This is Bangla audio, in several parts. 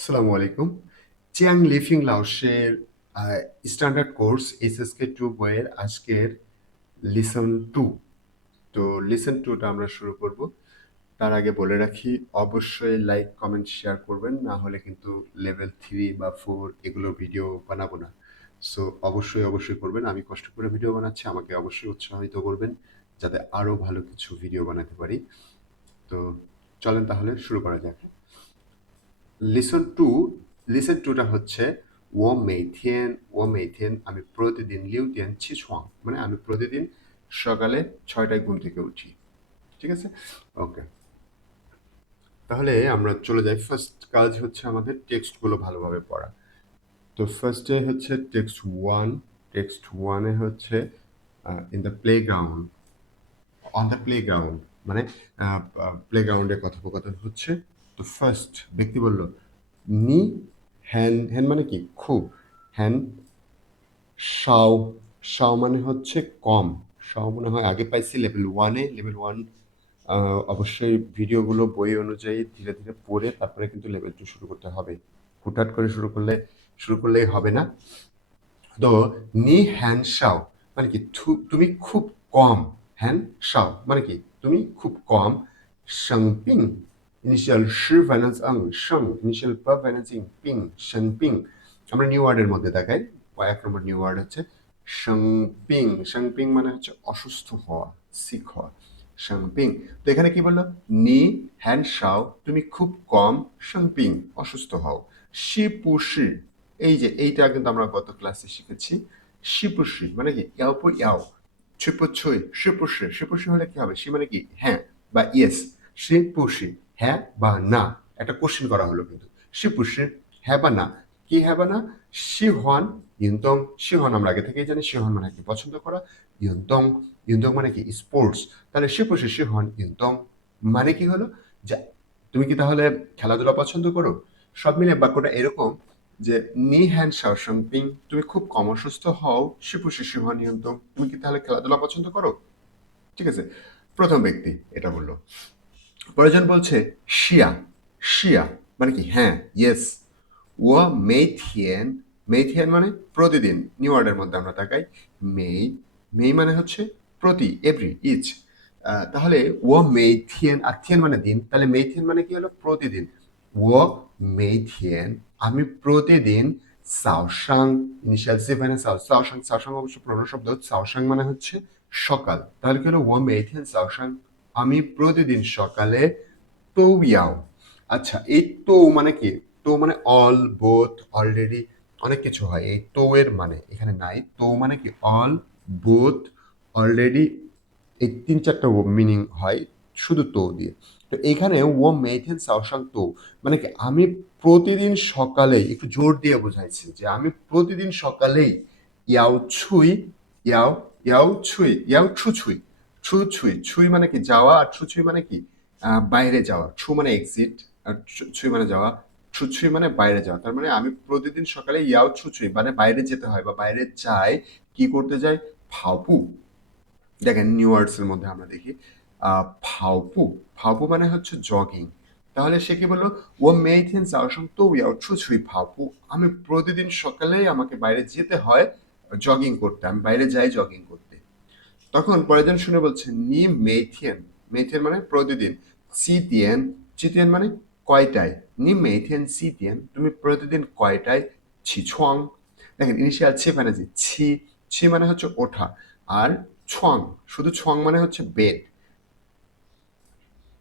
আসসালামু আলাইকুম। চিয়াং লিফিং লাওসের স্ট্যান্ডার্ড কোর্স এসএসকে 2 বইয়ের আজকের লিসন 2। তো লিসন 2টা আমরা শুরু করব। তার আগে বলে রাখি, অবশ্যই লাইক কমেন্ট শেয়ার করবেন, না হলে কিন্তু লেভেল 3 বা 4 এগুলো ভিডিও বানাবো না। সো অবশ্যই করবেন। আমি কষ্ট করে ভিডিও বানাচ্ছি, আমাকে অবশ্যই উৎসাহিত করবেন যাতে আরো ভালো কিছু ভিডিও বানাতে পারি। তো চলেন তাহলে শুরু করা যাক। লিসন টু লিসন টুটা হচ্ছে ও মেইথিয়েন আমি প্রতিদিন লিউটিয়েন ছিছুয়াং, মানে আমি প্রতিদিন সকালে 6টায় ঘুম থেকে উঠি। ঠিক আছে, ওকে। তাহলে আমরা চলে যাই। ফার্স্ট কাজ হচ্ছে আমাদের টেক্সটগুলো ভালোভাবে পড়া। তো ফার্স্টে হচ্ছে টেক্সট ওয়ানে হচ্ছে in the playground, on the playground, মানে প্লেগ্রাউন্ডে কথোপকথন হচ্ছে। তো ফার্স্ট ব্যক্তি বলল নি হ্যান, হ্যান মানে কি খুব, হ্যান শাও, শাও মানে হচ্ছে কম। শাও মনে হয় আগে পাইছি লেভেল 1-এ। লেভেল 1 অবশ্যই ভিডিওগুলো বই অনুযায়ী ধীরে ধীরে পড়ে তারপরে কিন্তু লেভেল 2 শুরু করতে হবে। হুটহাট করে শুরু করলেই হবে না। তো নি হ্যান শাও মানে কি তুমি খুব কম। হ্যান শাও মানে কি তুমি খুব কম। সংপিং ইনিশিয়াল শি ফাইন্যান্স আং, সং ইনিশিয়াল পা ফাইন্যান্সিং পিং, সংপিং। আমরা নিউ ওয়ার্ডের মধ্যে দেখাই। এক নম্বর নিউ ওয়ার্ড হচ্ছে সংপিং। সংপিং মানে হচ্ছে অসুস্থ হওয়া, সিক হওয়া, সংপিং। তো এখানে কি বললো, নি হ্যান শাও তুমি খুব কম সংপিং অসুস্থ হও। শি পুশি, এই যে এইটা কিন্তু আমরা গত ক্লাসে শিখেছি। শিপুষি মানে কি ইয়াও পু ইয়াও, ছুপু ছুই, শিপুষি। শিপুষি হলে কি হবে, সি মানে কি হ্যাঁ বা ইয়েস। শিপুষি হ্যাঁ বা না, একটা কোশ্চেন করা হলো কিন্তু। শিপুষি হ্যাঁ বা না, কি হ্যাঁ বা না। শিহন ইয়ন্তং, শিহন আমরা আগে থেকেই জানি, শিহন মানে কি পছন্দ করা। ইয়ন্তং, ইয়ন্তং মানে কি স্পোর্টস। তাহলে শিপুষি শিহন ইয়ন্তং মানে কি হলো, যে তুমি কি তাহলে খেলাধুলা পছন্দ করো। সব মিলে বাক্যটা এরকম যে নি হ্যান শাওশংপিং তুমি খুব কম অসুস্থ হও, শিপু শিশু নিয়ন্ত্রণ তুমি কি তাহলে খেলাধুলা পছন্দ করো। ঠিক আছে, প্রথম ব্যক্তি এটা বললো। পরেরজন বলছে শিয়া, শিয়া মানে কি হ্যাঁ ইয়েস। ও মেইথিয়েন, মেইথিয়েন মানে প্রতিদিন। নিউ ওয়ার্ডের মধ্যে আমরা তাকাই। মেই, মেই মানে হচ্ছে প্রতি, এভরি, ইচ। তাহলে ও মেইথিয়েন, আর থিয়েন মানে দিন, তাহলে মেইথিয়েন মানে কি হলো প্রতিদিন। ও মেইথিয়েন আমি প্রতিদিন সাওসাং, ইনিশিয়াল সি মানে সাওসাং। সাওসাং অবশ্য প্রণয় শব্দ। সাওসাং মানে হচ্ছে সকাল। তাহলে কি হলো, ও মেইথিয়েন সাওসাং আমি প্রতিদিন সকালে তো ইয়াও। আচ্ছা, এই তো মানে কি, তো মানে অল, বোথ, অলরেডি, অনেক কিছু হয়। এই তো এর মানে এখানে নাই। তো মানে কি অল, বোথ, অলরেডি, এই 3-4টা মিনিং হয় শুধু তো দিয়ে। তো এখানে ও মেথেন সাওসাং তো মানে কি আমি প্রতিদিন সকালে, একটু জোর দিয়ে বোঝাইছি যে আমি প্রতিদিন সকালেই ইয়াও ছুই, ইয়াও, ইয়াও ছুই, ইয়াও ছু ছুই, ছু ছুই। ছুই মানে কি যাওয়া, আর ছু ছুই মানে কি বাইরে যাওয়া। ছু মানে এক্সিট, আর ছুই মানে যাওয়া। ছু ছুই মানে বাইরে যাওয়া। তার মানে আমি প্রতিদিন সকালে ইয়াও ছু ছুই মানে বাইরে যেতে হয় বা বাইরে যাই। কি করতে যাই, ফাওপু। দেখেন নিউ ওয়ার্ডস এর মধ্যে আমরা দেখি ফাওপু, ফাওপু মানে হচ্ছে জগিং। তাহলে সে কি বললো, ও মেইথেন সাওসং তো ইয়াও ছু ছুই ফাওপু আমি প্রতিদিন সকালে আমাকে বাইরে যেতে হয় জগিং করতে, আমি বাইরে যাই জগিং করতে। তখন পরেরজন শুনে বলছে নি মেইথিয়েন, মেইথিয়েন মানে প্রতিদিন। চিতিয়ান, চিতিয়ান মানে কয়টায়। নি মেইথিয়েন চিতিয়ান তুমি প্রতিদিন কয়টায় ছিছুয়াং। দেখেন ইনিশিয়াল ছি মানে যে ছি, ছি মানে হচ্ছে ওঠা, আর ছুয়াং, শুধু ছুয়াং মানে হচ্ছে বেড।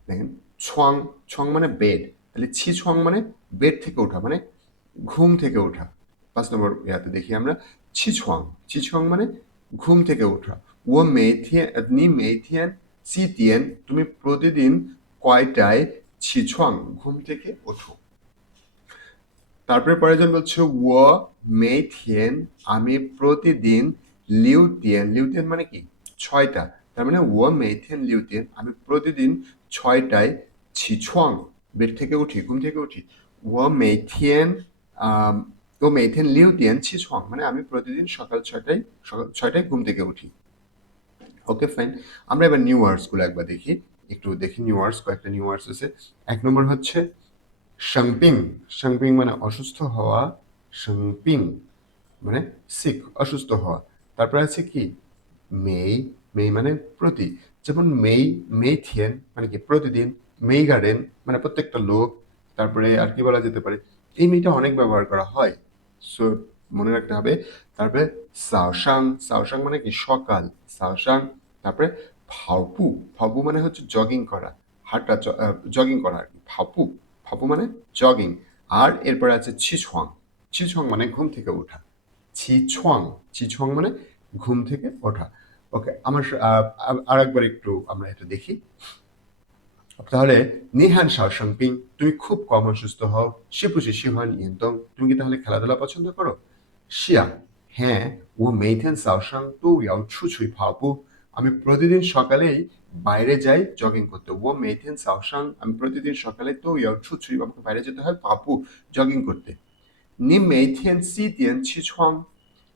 দেখেন ছুয়াং, ছুয়াং মানে বেড। তাহলে ছি ছুয়াং মানে বেড থেকে ওঠা, মানে ঘুম থেকে ওঠা। 5 নম্বর ইয়াতে দেখি আমরা ছি ছুয়াং, ছি ছুয়াং মানে ঘুম থেকে ওঠা। ও মেথিয়ান, নি মেথিয়ান চিতিয়ান তুমি প্রতিদিন কয়টায় ছি ছুয়াং ঘুম থেকে ওঠো। তারপরে পরেরজন বলছে ও মেথিয়েন আমি প্রতিদিন লিউতিয়ান, লিউতিয়ান মানে কি 6টা। তার মানে ও মেথিয়েন লিউতিয়ান আমি প্রতিদিন 6টায় ছিছুয়াং বেড থেকে উঠি, ঘুম থেকে উঠি। ও মেথিয়েন আম, ও মেথিয়েন লিউতিয়ান ছিছুয়াং মানে আমি প্রতিদিন সকাল 6টায় ঘুম থেকে উঠি। Okay fine. আমরা এবার নিউ ওয়ার্ডস গুলো একবার দেখি, একটু দেখি নিউ ওয়ার্ডস। কয়েকটা নিউ ওয়ার্ডস আছে। 1 নম্বর হচ্ছে সাংপিং, সাংপিং মানে অসুস্থ হওয়া, সাংপিং মানে সিক, অসুস্থ হওয়া। তারপরে আছে কি মেই, মেই মানে প্রতি, যেমন মেই, মেই থিয়েন মানে কি প্রতিদিন, মেই গার্ডেন মানে প্রত্যেকটা লোক। তারপরে আর কি বলা যেতে পারে, এই মেইটা অনেক ব্যবহার করা হয়, সো মনে রাখতে হবে। তারপরে সাওসাং, সাওসাং মানে কি সকাল, সাওসাং। তারপরে ফাওপু, ফাওপু মানে হচ্ছে জগিং করা, হাঁটা, জগিং করা আর কি, ফাপু, ফাপু মানে জগিং। আর এরপরে আছে ছিছুয়াং, ছিছুয়াং মানে ঘুম থেকে ওঠা, ছিছুয়াং, ছিছুয়াং মানে ঘুম থেকে ওঠা। ওকে, আমার আর একবার একটু আমরা এটা দেখি। তাহলে নিহান শাওশাংপিং, তুমি খুব কম অসুস্থ হও। শিপুষি শিহান ইয়ন্তং, তুমি কি তাহলে খেলাধুলা পছন্দ করো? শিয়া, হ্যাঁ। ও মেইথেন শাওশাং তো ইয়াও ছুছুই ফাপু, আমি প্রতিদিন সকালেই বাইরে যাই জগিং করতে। ও মেইথেন শাওশাং, আমি প্রতিদিন সকালে তো ইয়াও ছুছুই, আমাকে বাইরে যেতে হয় ফাপু, জগিং করতে। নি মেইথেন সি দিয়েন ছিছুয়াং,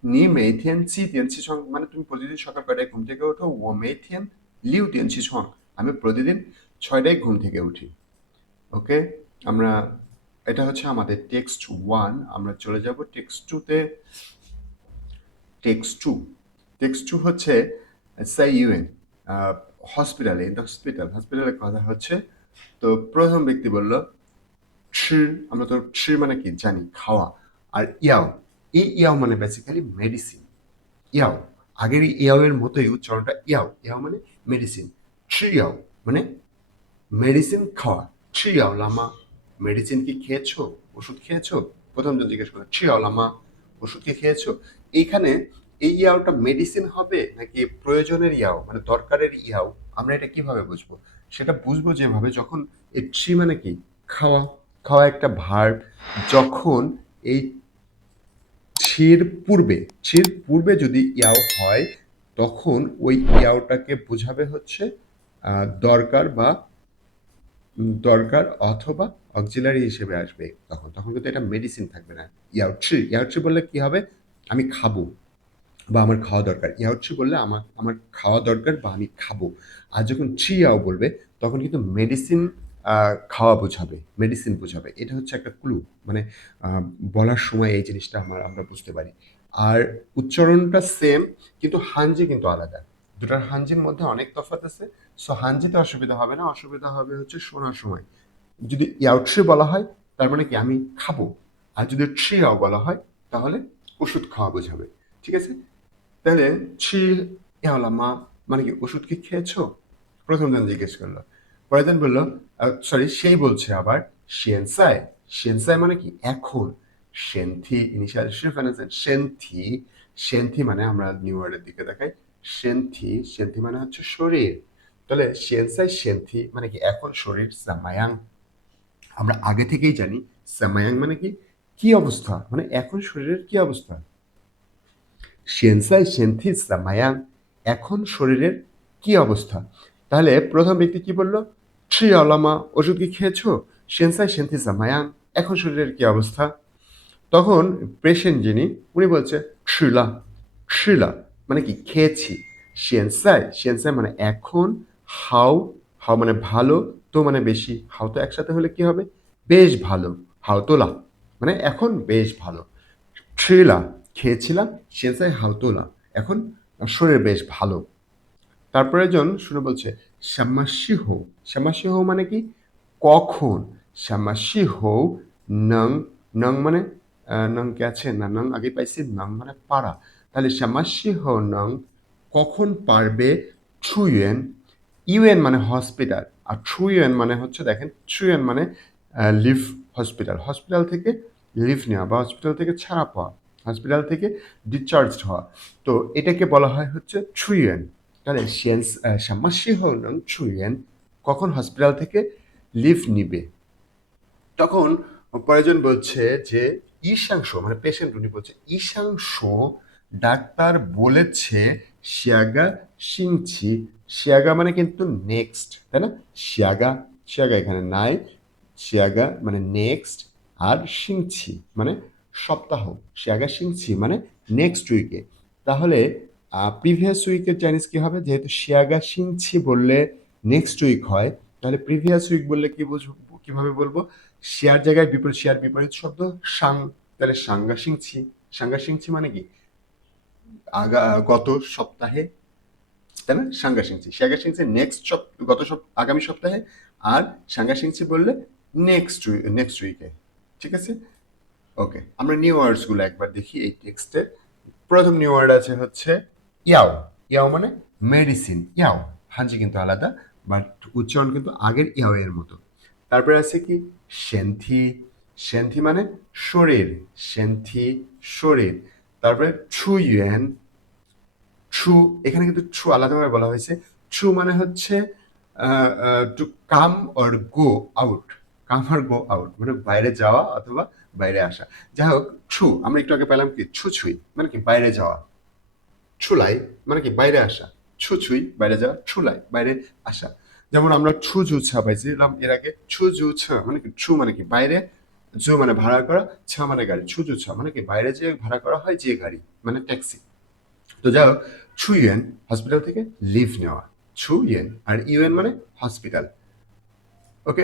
নি মেইথেন সি দিয়েন ছিছুয়াং মানে তুমি প্রতিদিন সকাল কয়টায় ঘুম থেকে ওঠো? ও মেইথেন লিউ দিয়েন ছিছুয়াং, আমি প্রতিদিন 6টায় ঘুম থেকে উঠি। ওকে, আমরা এটা হচ্ছে আমাদের টেক্সট 1, আমরা চলে যাব টেক্সট 2-তে। টেক্সট 2, টেক্সট 2 হচ্ছে সাই ইউএন, হসপিটালে, ইন দ্য হসপিটাল, হসপিটালের কথা হচ্ছে। তো প্রথম ব্যক্তি বলল ছি, আমরা তো ছি মানে কি জানি, খাওয়া। আর ইয়াও, এই ইয়াও মানে বেসিক্যালি মেডিসিন, ইয়াও, আগের ইয়াও এর মতোই উচ্চারণটা ইয়াও, ইয়াও মানে মেডিসিন। ছি ইয়াও মানে মেডিসিন খাওয়া। ছি ইয়াও লামা, মেডিসিন কি খেয়েছো, ওষুধ খেয়েছো? প্রথম জন জিজ্ঞেস করলো ছি ইয়াও লামা, ওষুধ কি খেয়েছো? এইখানে এই ইয়াওটা মেডিসিন হবে নাকি প্রয়োজনের ইয়াও মানে দরকারের ইয়াও, আমরা এটা কিভাবে বুঝবো? সেটা বুঝবো যেভাবে, যখন এই ছি মানে কি খাওয়া, খাওয়া একটা ভার্ব, যখন এই ছির পূর্বে, ছির পূর্বে যদি ইয়াও হয়, তখন ওই ইয়াওটাকে বোঝাবে হচ্ছে দরকার বা দরকার অথবা অক্সিলারি হিসেবে আসবে। তখন তখন কিন্তু এটা মেডিসিন থাকবে না। ইয়াওট্রি, ইয়াওট্রি বললে কি হবে? আমি খাবো বা আমার খাওয়া দরকার। ইয়াওট্রি বললে আমার আমার খাওয়া দরকার বা আমি খাবো। আর যখন চিয়াও বলবে তখন কিন্তু মেডিসিন খাওয়া বোঝাবে, মেডিসিন বোঝাবে। এটা হচ্ছে একটা ক্লু, মানে আহ, বলার সময় এই জিনিসটা আমরা বুঝতে পারি। আর উচ্চারণটা সেম, কিন্তু হাঞ্জি কিন্তু আলাদা। দুটার হাঞ্জির মধ্যে অনেক তফাৎ আছে। সো হাঞ্জিতে অসুবিধা হবে না, অসুবিধা হবে হচ্ছে শোনার সময়। যদি ইয়াওট্রি বলা হয় তার মানে কি আমি খাবো, আর যদি ট্রিয়াও বলা হয় তাহলে ওষুধ খাওয়া বোঝাবে। ঠিক আছে, তাহলে ছি ইয়াওলামা মানে কি ওষুধ কি খেয়েছো? প্রথম জন জিজ্ঞেস করলো। পরের জন বললো, সরি সেই বলছে আবার সেনসাই, সেনসাই মানে কি এখন। সেন্থি ইনিশিয়াল শিফানেছেন সেন্থি, সেন্থি মানে আমরা নিউ ওয়ার্ডের দিকে দেখাই, সেন্থি, সেন্থি মানে হচ্ছে শরীর। তাহলে সেনসাই সেন্থি মানে কি এখন শরীর সামায়াং, আমরা আগে থেকেই জানি সামায়াং মানে কি কি অবস্থা, মানে এখন শরীরের কি অবস্থা। সেনসাই সেন্থিস সামায়াং, এখন শরীরের কি অবস্থা। তাহলে প্রথম ব্যক্তি কি বললো? ট্রি আলামা, ওষুধ কি খেয়েছো? সেনসাই সেন্থিস সামায়াং, এখন শরীরের কি অবস্থা। তখন পেশেন্ট যিনি, উনি বলছে ট্রিলা, ট্রিলা মানে কি খেয়েছি। সেনসাই, সেনসাই মানে এখন, হাউ, হাউ মানে ভালো, তো মানে বেশি, হাউ তো একসাথে হলে কি হবে? বেশ ভালো, হাউ তোলা মানে এখন বেশ ভালো। ট্রিলা খেয়েছিলাম, সেনসাই হাউ তোলা এখন শরীর বেশ ভালো। তারপরে একজন শুনে বলছে শ্যামাসিহ, শ্যামাসিহ মানে কি কখন। শ্যামাসিহ নং, নং মানে নং কে আছে না, নং আগে পাইছি, নং মানে পারা। তাহলে শ্যামাসিহ নং কখন পারবে ছুয়েন, ইউএন মানে হসপিটাল, আর ছুয়েন মানে হচ্ছে দেখেন ছুয়েন মানে লিভ, হসপিটাল, হসপিটাল থেকে লিভ নেওয়া বা হসপিটাল থেকে ছাড়া পাওয়া, হসপিটাল থেকে ডিসচার্জ হওয়া। তো এটাকে বলা হয় হচ্ছে ছুয়েন। তাহলে শ্যামাসিহ নং ছুয়েন, কখন হসপিটাল থেকে লিভ নিবে। তখন প্রয়োজন বলছে যে ঈশাংশ মানে পেশেন্ট, উনি বলছে ঈশাংশ ডাক্তার বলেছে শিয়াগা সিংছি, শিয়াগা মানে কিন্তু নেক্সট, তাই না? শিয়াগা, শিয়াগা এখানে নাই, শিয়াগা মানে নেক্সট, আর সিংছি মানে সপ্তাহ, শিয়াগা সিংছি মানে নেক্সট উইকে। তাহলে প্রিভিয়াস উইকের চাইনিজ কি হবে? যেহেতু শিয়াগা সিংছি বললে নেক্সট উইক হয়, তাহলে প্রিভিয়াস উইক বললে কি বুঝবো, কিভাবে বলবো? শিয়ার জায়গায় বিপরীত, শিয়ার বিপরীত শব্দ সাং, তাহলে সাংগাসিংছি। সাংগাসিংছি মানে কি গত সপ্তাহে, তাই না? সাংগাসিংছি, সাংগাসিংছি নেক্সট আগামী সপ্তাহে, আর সাংগাসিংছি বললে নেক্সট উইকে। ঠিক আছে, ওকে। আমরা নিউ ওয়ার্ডস গুলো একবার দেখি এই টেক্সটে। প্রথম নিউ ওয়ার্ড আছে হচ্ছে ইয়াও। ইয়াও মানে মেডিসিন। ইয়াও হাঞ্জি কিন্তু আলাদা, বাট উচ্চারণ কিন্তু আগের ইয়াও এর মতো। তারপরে আছে কি সেন্থি। সেন্থি মানে শরীর, সেন্থি শরীর। তারপরে ছুইয়েন। ছু, এখানে কিন্তু ছু আলাদাভাবে বলা হয়েছে। ছু মানে হচ্ছে to come or go out. Come আর গো আউট মানে বাইরে যাওয়া অথবা বাইরে আসা। যাই হোক, ছু আমরা একটু আগে পেলাম কি ছুছুই মানে কি বাইরে যাওয়া। ছুলাই মানে কি বাইরে আসা। ছুছুই বাইরে যাওয়া, ছুলাই বাইরে আসা। যেমন আমরা ছুজু ছা পাইছিলাম এর আগে। ছুজু ছা মানে কি ছু মানে কি বাইরে, জু মানে ভাড়া করা, ছা মানে গাড়ি। ছুজু ছা মানে কি বাইরে যে ভাড়া করা হয় যে গাড়ি, মানে ট্যাক্সি। তো যাই হোক, ছুইয়েন হসপিটাল থেকে লিভ নেওয়া। ছুইয়েন আর ইউএন মানে হসপিটাল। ওকে,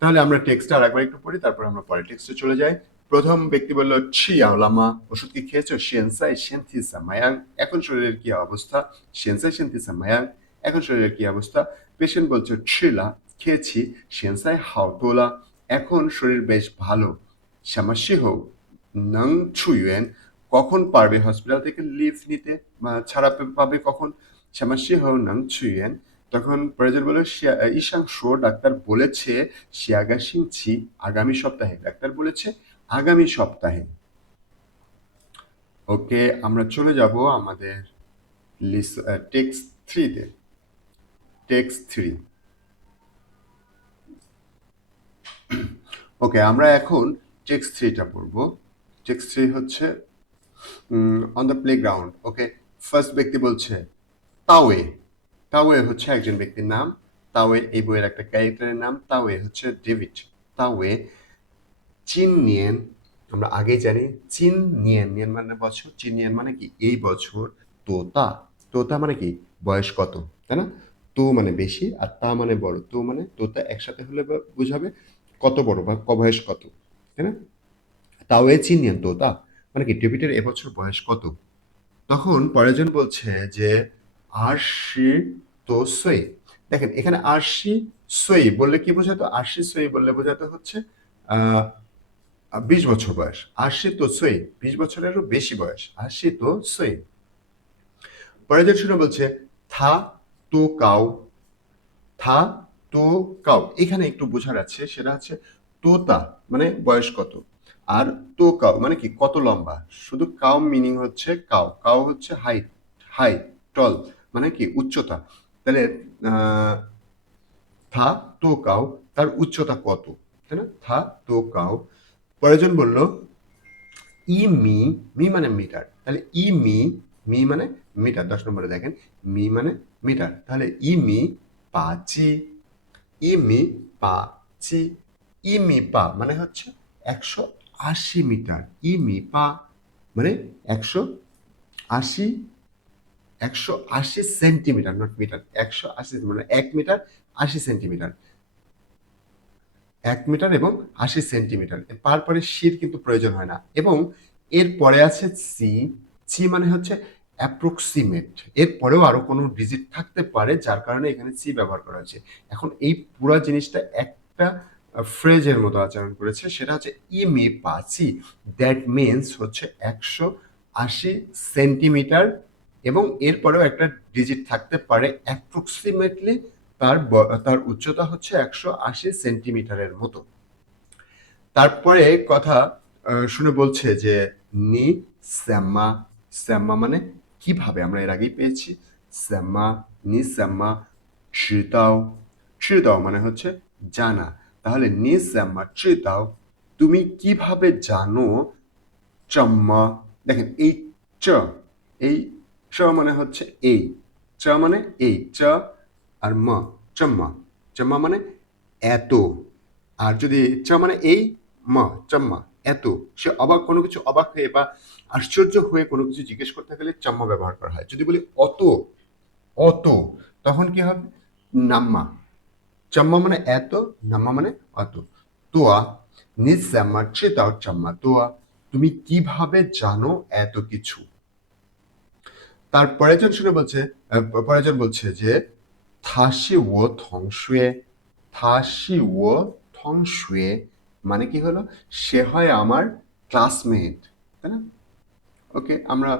তাহলে আমরা টেক্সটটা আর একবার একটু পড়ি, তারপর আমরা পরের টেক্সটে চলে যাই। প্রথম ব্যক্তি বলল ছিয়াও লামা, ওষুধ কি খেয়েছো? সেনসাই সেন্থিসা মায়াং, এখন শরীরের কি অবস্থা? সেনসাই সেন্থিসা মায়াং, এখন শরীরের কি অবস্থা? পেশেন্ট বলছে ছিলা, খেয়েছি। সেনসাই হাও তোলা, এখন শরীর বেশ ভালো। শ্যামাসি হো নং ছুইয়েন, কখন পারবে হসপিটাল থেকে লিভ নিতে বা ছাড়া পাবে কখন? শ্যামাসি হো নং ছুইয়েন, তখন প্রয়োজন বলে ঈশাংশ ডাক্তার বলেছে শিয়াগা সিংছি, আগামী সপ্তাহে। ডাক্তার বলেছে আগামী সপ্তাহে। ওকে, আমরা চলে যাব আমাদের টেক্সট থ্রিতে। Text three. ওকে, আমরা এখন টেক্সট থ্রিটা পড়বো। টেক্সট থ্রি হচ্ছে on the playground. Okay, first ব্যক্তি বলছে তাওয়ে। তাওয়ে হচ্ছে একজন ব্যক্তির নাম। তাওয়ে এই বইয়ের একটা ক্যারেক্টারের নাম। তাওয়ে হচ্ছে ডেভিড। তাওয়ে চিন নিয়েন, আমরা আগে জানি চিন নিয়েন, নিয়েন মানে বছর, চিন নিয়েন মানে কি এই বছর। তোতা, তোতা মানে কি বয়স কত, তাই না? তো মানে বেশি আর তা মানে বড়। তো মানে তোতা একসাথে হলে বুঝাবে কত বড় বা বয়স কত, তাই না? তাওয়ে চিন নিয়েন তোতা মানে কি ডেভিডের এবছর বয়স কত। তখন পরেরজন বলছে যে আরশি তো সই। দেখেন এখানে আরশি সই বললে কি বোঝাতো? আরশি সই বললে বোঝাতো হচ্ছে 20 বছর বয়স। আরশি তো সই 20 বছরেরও বেশি বয়স। আরশি তো সই। পরেরজন শুনে বলছে থা তো কাউ। থা তো কাউ, এখানে একটু বোঝার আছে, সেটা হচ্ছে তোতা মানে বয়স কত, আর তো কাউ মানে কি কত লম্বা। শুধু কাউ মিনিং হচ্ছে কাউ, কাউ হচ্ছে হাইট, হাইট টল মানে কি উচ্চতা। তাহলে আহ, থা তো কাউ তার উচ্চতা কত, তাই না? থা তো কাউ। পরেরজন বলল ই মি, মি মানে মিটার, তাহলে ই মি, মি মানে মিটার। 10 নম্বরে দেখেন মি মানে মিটার, তাহলে ই মি পাচি। ইমি পা চি, ইমি পা মানে হচ্ছে 180 মিটার। ইমি পা মানে 180, 180 সেন্টিমিটার, নট মিটার। 180 মানে 1 মিটার 80 সেন্টিমিটার। 1 মিটার এবং 80 সেন্টিমিটার। তারপরে শির কিন্তু প্রয়োজন হয় না। এবং এর পরে আছে সি। সি মানে হচ্ছে অ্যাপ্রক্সিমেট। এর পরেও আরো কোনো ডিজিট থাকতে পারে, যার কারণে এখানে সি ব্যবহার করা হয়েছে। এখন এই পুরো জিনিসটা একটা ফ্রেজের মতো আচরণ করেছে, সেটা হচ্ছে ইমি পাচি। দ্যাট মিনস হচ্ছে 180 সেন্টিমিটার, এবং এরপরেও একটা ডিজিট থাকতে পারে অ্যাপ্রক্সিমেটলি। তার উচ্চতা হচ্ছে 180 সেন্টিমিটারের মতো। তারপরে কথা শুনে বলছে যে নি স্যাম্মা। স্যাম্মা মানে কিভাবে, আমরা এর আগেই পেয়েছি। স্যাম্মা, নি স্যাম্মা চিতাও। চিতাও মানে হচ্ছে জানা। তাহলে নি স্যাম্মা চিতাও, তুমি কিভাবে জানো। চম্মা, দেখেন এই চ, এই চ মানে হচ্ছে এই, চ মানে এই, চ আর ম, চম্মা। চম্মা মানে এত। আর যদি চ মানে এই, ম, চম্মা এত। সে অবাক, কোনো কিছু অবাক হয়ে বা আশ্চর্য হয়ে কোনো কিছু জিজ্ঞেস করতে গেলে চম্মা ব্যবহার করা হয়। যদি বলি অত, অত, তখন কি হবে? নাম্মা। চম্মা মানে এত, নাম্মা মানে অত। তোয়া, নি জামা চিতাও চাম্মা তোয়া, তুমি কিভাবে জানো এত কিছু? তার পরেরজন বলছে যে থাশি ও থংশুয়ে, থাশি ও থংশুয়ে মানে কি হলো, সে হয় আমার ক্লাসমেট, তাই না? ওকে, আমরা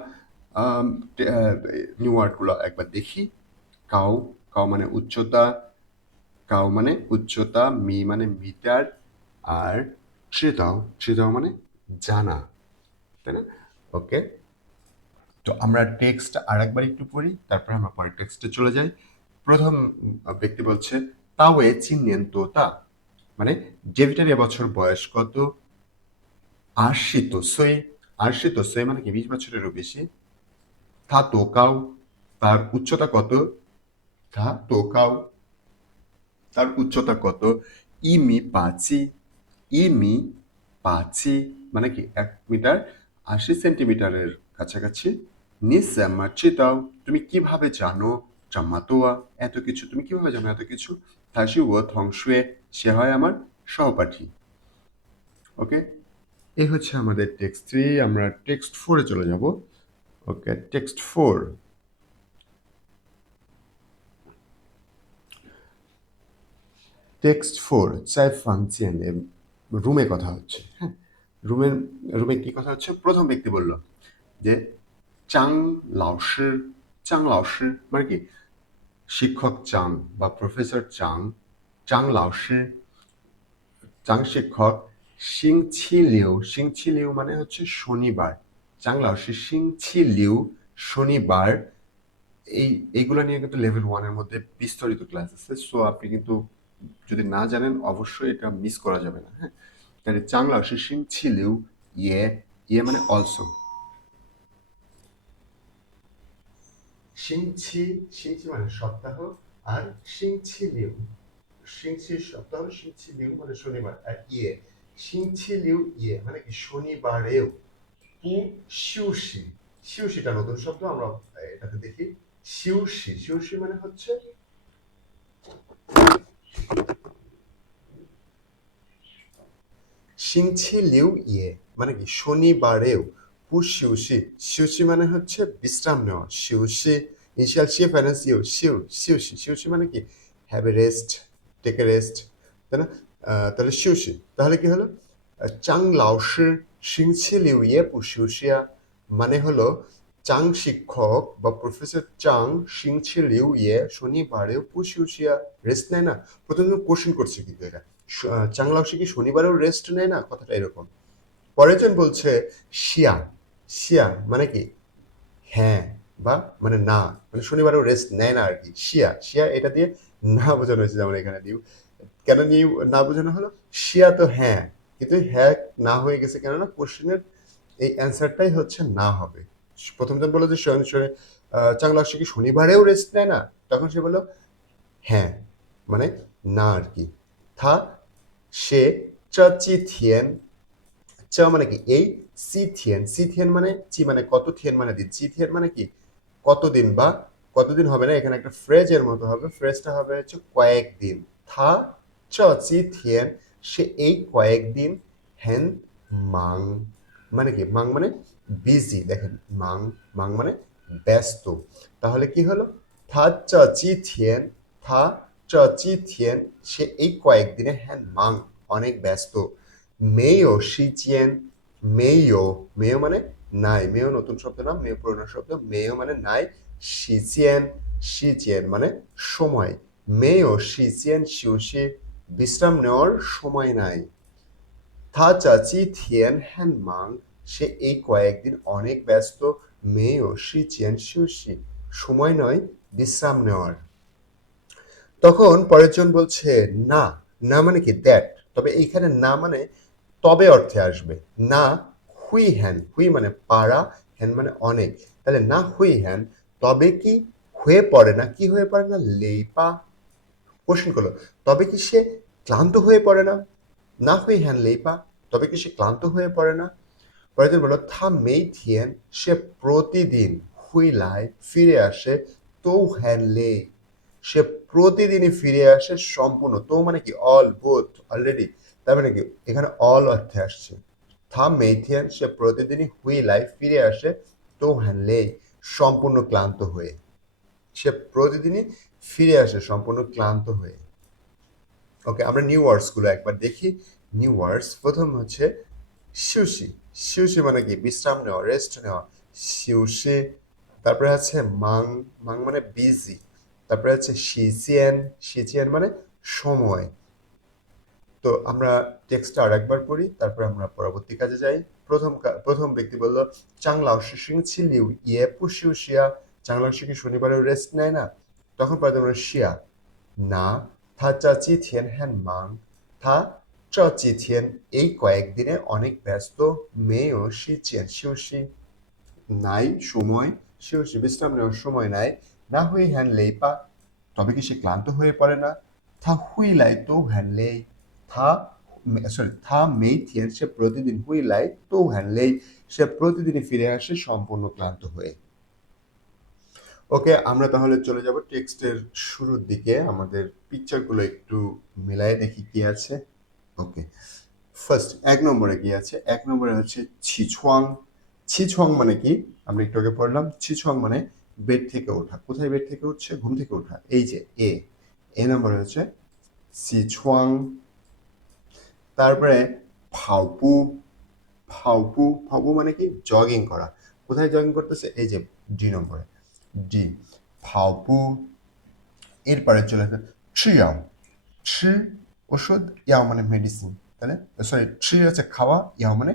নিউ ওয়ার্ডগুলো একবার দেখি। কাউ, কাউ মানে উচ্চতা, কাউ মানে উচ্চতা, মি মানে মিটার, আর চিতাও, চিতাও মানে জানা, তাই না? ওকে, তো আমরা টেক্সট আরেকবার একটু পড়ি, তারপর আমরা পরের টেক্সটে চলে যাই। প্রথম ব্যক্তি বলছে তাওয়ে চিননেন তো তা, মানে ডেভিডের এবছর বয়স কত? আশিতোসই, আশিতোসই মানে কি 20 বছরেরও বেশি। থা তোকাও, তার উচ্চতা কত? থা তোকাও, তার উচ্চতা কত? ইমি পাচি, ইমি পাচি মানে কি 1 মিটার 80 সেন্টিমিটারের কাছাকাছি। নিসাম্মা চিতাও, তুমি কিভাবে জানো? জাম্মাতোয়া, এত কিছু, তুমি কিভাবে জানো এত কিছু? থাশি ও থংশুয়ে, সে হয় আমার সহপাঠী। ওকে, এই হচ্ছে আমাদের টেক্সট 3। আমরা টেক্সট 4-এ চলে যাব। ওকে, টেক্সট 4। টেক্সট 4 চাই ফাংশন, রুমে কথা হচ্ছে। হ্যাঁ, রুমের রুমে কি কথা হচ্ছে? প্রথম ব্যক্তি বলল যে চাং লাওশি, চাং লাওশি মানে কি শিক্ষক চাং বা প্রফেসর চাং, চাং লাওশি, চাং শিক্ষক, সিংছিলিউ, সিংছিলিউ মানে হচ্ছে শনিবার, চাং লাওশি সিংছিলিউ শনিবার। এইগুলো নিয়ে কিন্তু লেভেল 1-এর মধ্যে বিস্তারিত ক্লাস আছে, সো আপনি কিন্তু যদি না জানেন অবশ্যই এটা মিস করা যাবে না। হ্যাঁ, তাহলে চাং লাওশি সিংছিলিউ ইয়ে, ইয়ে মানে অলসো, সিংছি, সিংছি মানে সপ্তাহ, আর সিংছিলিউ, সিংছি সপ্তাহ, সিংছিলিউ মানে শনিবার, আর ইয়ে, সিংছিলিউ ইয়ে মানে কি শনিবারেও। পু শিউসি, শিউসিটা নতুন শব্দ, আমরা এটাকে দেখি। শিউসি, শিউসি মানে হচ্ছে সিংছিলিউ ইয়ে মানে কি শনিবারেও। পু শিউসি, শিউসি মানে হচ্ছে বিশ্রাম নেওয়া, শিউসি ইনিশিয়াল সি ফাইনান্স ইউ, শিউ, শিউসি, শিউসি মানে কি have a rest, take a rest, তাই না? তাহলে শিউসি, তাহলে কি হলো? চাং লাওশি সিংছিলিউ ইয়ে পু শিউসিয়া মানে হলো চাং শিক্ষক বা প্রফেসর চাং সিংছিলিউ ইয়ে শনিবারেও পু শিউসিয়া রেস্ট নেয় না। প্রথমে কোশ্চেন করছে কিন্তু এটা, চাং লাওশি কি শনিবারেও রেস্ট নেয় না, কথাটা এরকম। পরের জন বলছে শিয়া, শিয়া মানে কি হ্যাঁ বা মানে না, মানে শনিবারেও রেস্ট নেয় না আর কি। শিয়া, শিয়া এটা দিয়ে না বোঝানো হয়েছে, যেমন এখানে নিউ, কেন নিউ না বোঝানো হলো? শিয়া তো হ্যাঁ, কিন্তু হ্যাঁ না হয়ে গেছে কেননা কোশ্চেনের এই অ্যান্সারটাই হচ্ছে না হবে। প্রথম জন বললো যে চাংলা কি শনিবারেও রেস্ট নেয় না, তখন সে বললো হ্যাঁ, মানে না আর কি। থা সে চি থিয়েন, চ মানে কি এই, সি থিয়েন, সি থিয়েন মানে চি মানে কত, থিয়েন মানে দিন, চি থিয়েন মানে কি কতদিন, বা কতদিন হবে না, এখানে একটা ফ্রেজের মতো হবে, ফ্রেজটা হবে হচ্ছে কয়েকদিন। থা চ চি থিয়েন, সে এই কয়েকদিন, হেন মাং মানে কি, মাং মানে বিজি, দেখেন মাং, মাং মানে ব্যস্ত। তাহলে কি হলো? থা চ চি থিয়েন, থা চ চি থিয়েন, সে এই কয়েকদিনে হ্যান মাং অনেক ব্যস্ত। মেয়ো শিচিয়েন, মেয়ো, মেয়ো মানে নাই, মেয়ো নতুন শব্দ না, মেয়ো পুরোনো শব্দ, মেয়ো মানে নাই, শিচিয়েন, শিচিয়েন মানে সময়, মেয়ো শিচিয়েন শিউশি, বিশ্রাম নেওয়ার সময় নাই। থা চাচি থিয়েন হ্যান মাং, সে এই কয়েকদিন অনেক ব্যস্ত, মেয়ো শিচিয়েন শিউশি, সময় নয় বিশ্রাম নেওয়ার। তখন পরের জন বলছে না, না মানে কি দ্যাট, তবে এইখানে না মানে তবে অর্থে আসবে। না হুই হ্যান, হুই মানে পারা, হ্যান মানে অনেক, তাহলে না হুই হ্যান, তবে কি হয়ে পড়ে না, কি হয়ে পড়ে না, লেইপা। কোশ্চেন করলো তবে কি সে ক্লান্ত হয়ে পড়ে না, না হুই হ্যান লেইপা, তবে কি সে ক্লান্ত হয়ে পড়ে না। পরের দিন বললো থা মেই থিয়েন, সে প্রতিদিন, হুই লাই ফিরে আসে, তো হ্যান লে, সে প্রতিদিনই ফিরে আসে সম্পূর্ণ, তো মানে কি অল, বোথ, অলরেডি, তার মানে কি এখানে অল অর্থে আসছে। থা মেইথিয়ান সে প্রতিদিনই হুইলায় ফিরে আসে তো হ্যানলেই সম্পূর্ণ ক্লান্ত হয়ে। সে প্রতিদিনই ফিরে আসে সম্পূর্ণ ক্লান্ত হয়ে। ওকে, আমরা নিউ ওয়ার্ডস গুলো একবার দেখি। নিউ ওয়ার্ডস প্রথম হচ্ছে শিউশি। শিউশি মানে কি বিশ্রাম নেওয়া, রেস্ট নেওয়া। শিউশি। তারপরে আছে মাং। মাং মানে বিজি। তারপরে আছে শিচিয়েন। শিচিয়েন মানে সময়। তো আমরা টেক্সটটা আর একবার পড়ি, তারপরে আমরা পরবর্তী কাজে যাই। প্রথম ব্যক্তি বলল, চাং লাওশি সিং ছিলিউ ইয়ে পুশিউ শিয়া। চাং লাওশি কি শনিবারেও রেস্ট নেয় না? তখন পরে তোমরা শিয়া না। থা চা চি থিয়েন হ্যান মাং। থা চ চি থিয়েন এই কয়েকদিনে অনেক ব্যস্ত। মেয়েও শিচিয়েন শিউশি নাই সময়। শিউশি বিশ্রাম নেওয়ার সময় নাই। না হুই হ্যান লেইপা তবে কি সে ক্লান্ত হয়ে পড়ে না? থা হুই লাই তো হ্যান লেই। থা থা মেই থিয়েন সে প্রতিদিন হুই লাই তো হ্যান লেই সে প্রতিদিনই ফিরে আসে সম্পূর্ণ ক্লান্ত হয়ে। ওকে, আমরা তাহলে চলে যাব টেক্সটের শুরুর দিকে। আমাদের পিকচারগুলো একটু মিলাই দেখি কি আছে। ওকে, ফার্স্ট এক নম্বরে কি আছে? এক নম্বরে হচ্ছে ছিছুয়াং। ছিছুয়াং মানে কি? আমরা একটু আগে পড়লাম। ছিছুয়াং মানে বেড থেকে ওঠা। কোথায় বেড থেকে উঠছে? ঘুম থেকে ওঠা। এই যে এ নম্বরে হচ্ছে ছিছুয়াং। তারপরে ফাওপু। ফাওপু। ফাওপু মানে কি? জগিং করা। কোথায় জগিং করতেছে? এই যে ডি নম্বরে। ডি ফাওপু। এরপরে চলে আসে চিয়াও। ছি ওষুধ, ইয়াও মানে মেডিসিন, তাহলে সরি ছি হচ্ছে খাওয়া, ইয়াও মানে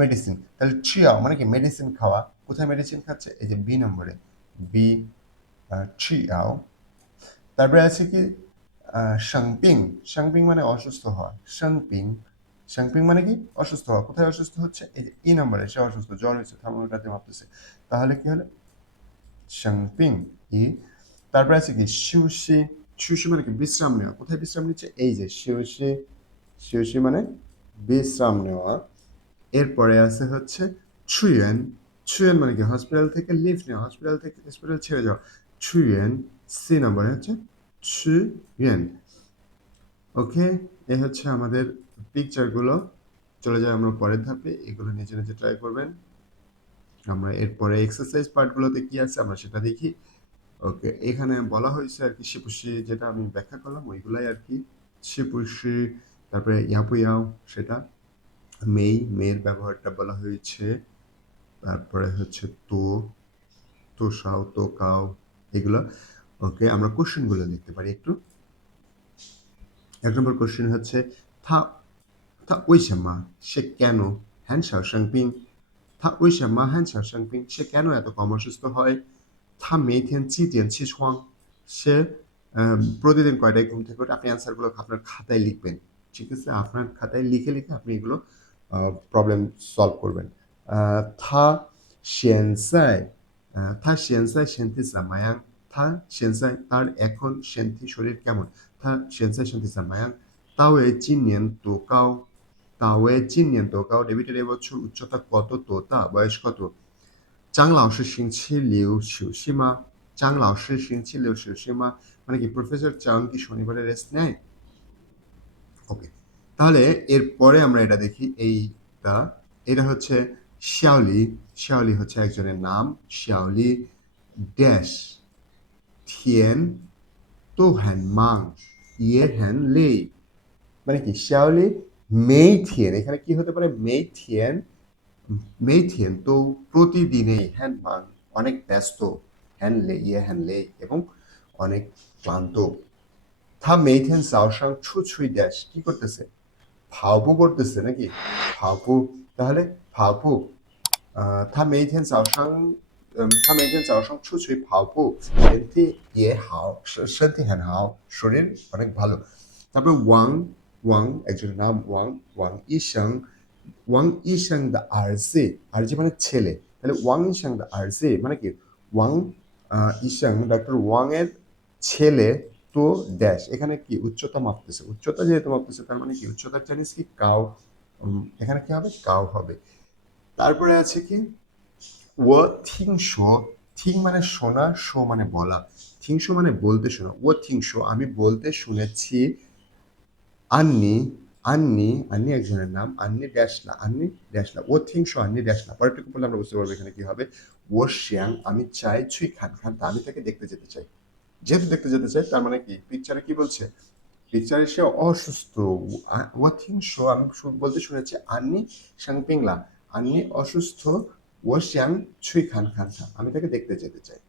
মেডিসিন, তাহলে চিয়াও মানে কি মেডিসিন খাওয়া। কোথায় মেডিসিন খাচ্ছে? এই যে বি নম্বরে। বি চিয়াও। তারপরে আছে কি সাংপিং। সাংপিং মানে অসুস্থ হওয়া। সাংপিং। সাংপিং মানে কি? অসুস্থ হওয়া। কোথায় অসুস্থ হচ্ছে? এই যে ই নম্বরে সে অসুস্থ, জ্বর হয়েছে, থার্মোমিটারতে মাপতেছে। তাহলে কি হলো? সাংপিং ই। তারপরে আছে কি শিউশি। শিউশি মানে কি বিশ্রাম নেওয়া। কোথায় বিশ্রাম নিচ্ছে? এই যে শিউশি। শিউশি মানে বিশ্রাম নেওয়া। এরপরে আছে হচ্ছে ছুয়েন। ছুয়েন মানে কি হসপিটাল থেকে লিভ নেওয়া, হসপিটাল থেকে হসপিটাল ছেড়ে যাওয়া। ছুয়েন। সি নম্বরে হচ্ছে ছুয়েন। ওকে, এ হচ্ছে আমাদের পিকচারগুলো। চলে যাই আমরা পরের ধাপে। এগুলো নিজে নিজে ট্রাই করবেন। আমরা এরপরে এক্সারসাইজ পার্টগুলোতে কি আছে আমরা সেটা দেখি। ওকে, এখানে বলা হয়েছে আর কি শিপুশি, যেটা আমি ব্যাখ্যা করলাম ওইগুলাই আর কি। শিপুশি। তারপরে ইয়াপুয়াও সেটা। মেয়ের ব্যবহারটা বলা হয়েছে। তারপরে হচ্ছে তো সাও তো কাও এগুলো। ওকে, আমরা কোশ্চেনগুলো দেখতে পারি একটু। এক নম্বর কোশ্চেন হচ্ছে থা থা ওইসামা সে কেন হ্যান শাও সাংপিং। থা ওইসামা হ্যান শাও সাংপিং সে কেন এত কম অসুস্থ হয়? থা মেইথেন চিটিয়ান ছিছুয়াং সে প্রতিদিন কয়টায় ঘুম থেকে ওঠে? আপনি অ্যান্সারগুলো আপনার খাতায় লিখবেন। ঠিক আছে, আপনার খাতায় লিখে লিখে আপনি এগুলো প্রবলেম সলভ করবেন। থা সেনসাই। থা সেনসাই সেন্থি জামায়াং। থা সেনসাই তার এখন সেন্থি শরীর কেমন? থা সেনসাই সেন্থি জামায়াং। তাওয়ে জিনিয়ান তোকাও। তাওয়ে জিনিয়ান তোকাও ডেবিটের এবছর উচ্চতা কত? তোতা বয়স কত?张老师星期六休息吗？张老师星期六休息吗? মানে কি প্রফেসর চাং কি শনিবারে রেস্ট নেয়? ওকে, তাহলে এরপরে আমরা এটা দেখি। এটা হচ্ছে শিয়াওলি। শিয়াওলি হচ্ছে একজনের নাম। শিয়াওলি ড্যাশ থিয়েন তো হ্যান মাং ইয়ে হ্যান লে। মানে কি শিয়াওলি মেই থিয়েন, এখানে কি হতে পারে? মেই থিয়েন। মেই থিয়েন তো প্রতিদিনেই হ্যান মাং অনেক ব্যস্ত। হ্যানলে ইয়ে হ্যানলে এবং অনেক ক্লান্ত। থা মেইথেন সাওসাং ছুই ড্যাশ কি করতেছে? ফাওপু করতেছে নাকি? ফাওপু। তাহলে ফাওপু他每天早上出去跑步身体很好শরীর অনেক ভালো। তারপর ওয়াং একজনের নাম ওয়াং ইশাং দ্য আরজে। আরজে মানে ছেলে, তাহলে ওয়াং ইশাং দ্য আরজে মানে কি? ওয়াং ইশাং ডক্টর ওয়াং এর ছেলে তো ড্যাশ এখানে কি উচ্চতা মাপতেছে। উচ্চতা যেহেতু মাপতেছে তার মানে কি উচ্চতার জানিস কি কাও। এখানে কি হবে? কাও হবে। তারপরে আছে কি ও থিং শো। থিং মানে শোনা, শো মানে বলা। থিং শো মানে বলতে শোনা। ও থিং শো আমি বলতে শুনেছি। আন্নি আন্নি আন্নি একজনের নাম, আন্নি ড্যাশ না, আন্নি ড্যাশ না, ও থিং শো আন্নি ড্যাশ না, পরেরটুকু বললে আমরা বুঝতে পারবো এখানে কি হবে। ও শ্যাং আমি চাই ছুই খান খান, তা আমি তাকে দেখতে যেতে চাই। যেহেতু দেখতে যেতে চাই তার মানে কি পিকচারে কি বলছে, পিকচারে সে অসুস্থ। ও থিং শো আমি বলতে শুনেছি আন্নি শ্যাং পিংলা, আন্নি অসুস্থ, ও শ্যাং ছুই খান খান খান, আমি তাকে দেখতে যেতে চাই।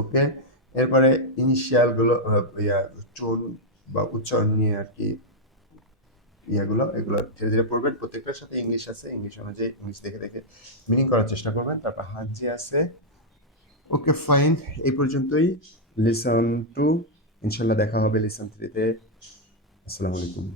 ওকে, এরপরে ইনিশিয়াল গুলো টোন বা উচ্চারণ নিয়ে আর কি এগুলো ধীরে ধীরে পড়বেন। প্রত্যেকটার সাথে ইংলিশ আছে, ইংলিশ অনুযায়ী ইংলিশ দেখে দেখে মিনিং করার চেষ্টা করবেন। তারপর হাজি আছে। ওকে ফাইন, এই পর্যন্তই লিসন টু। ইনশাল্লাহ দেখা হবে লিসন থ্রিতে। আসসালামু আলাইকুম।